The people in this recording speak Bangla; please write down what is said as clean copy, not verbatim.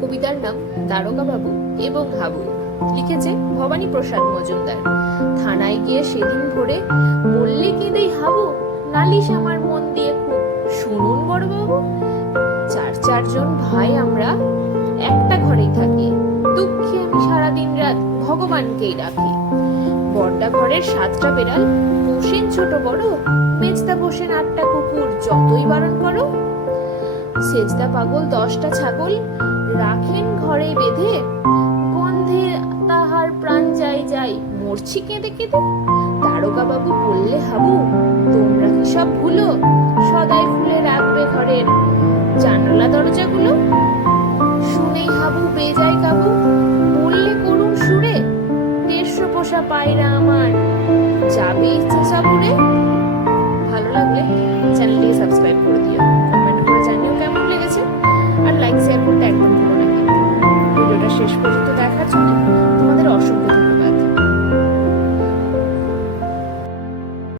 কবিতার নাম দারোগা বাবু এবং হাবু। লিখেছে ভবানী প্রসাদ মজুমদার। থানায় গিয়ে সেদিন ভোরে বললে কেঁদেই হাবু, নালিশ আমার মন দিয়ে খুব, শুনুন বড়বাবু। চারজন ভাই আমরা, একটা ঘরেই থাকি, দুঃখে আমি সারাদিন রাত ভগবানকেই ডাকি। বড়টা ঘরের 7টা বেড়াল, পোষেন ছোট বড়, মেজদা পোষেন 8টা কুকুর, যতই বারণ করো। সেজদা পাগল 10টা ছাগল, রাখেন ঘরে বেঁধে, গন্ধে তাহার প্রাণ যাই যাই, মরছি কেঁদে কেঁদে। দারোগা বাবু বললে হাবু, তোমরা কি সব ভুলো, সদাই খুলে রাখবে ঘরের জানালা দরজাগুলো। শুনেই হাবু বেজায় কাবু, বললে করুণ সুরে, 150 পোষা পায়রা আমার যাবে চেঁচাপুরে। ভালো লাগলে চ্যানেলটিকে সাবস্ক্রাইব করে দিও, কমেন্ট করে জানিও কেমন লেগেছে, আর লাইক শেয়ার করতে একদম ভুলো না কিন্তু। ভিডিওটা শেষ পর্যন্ত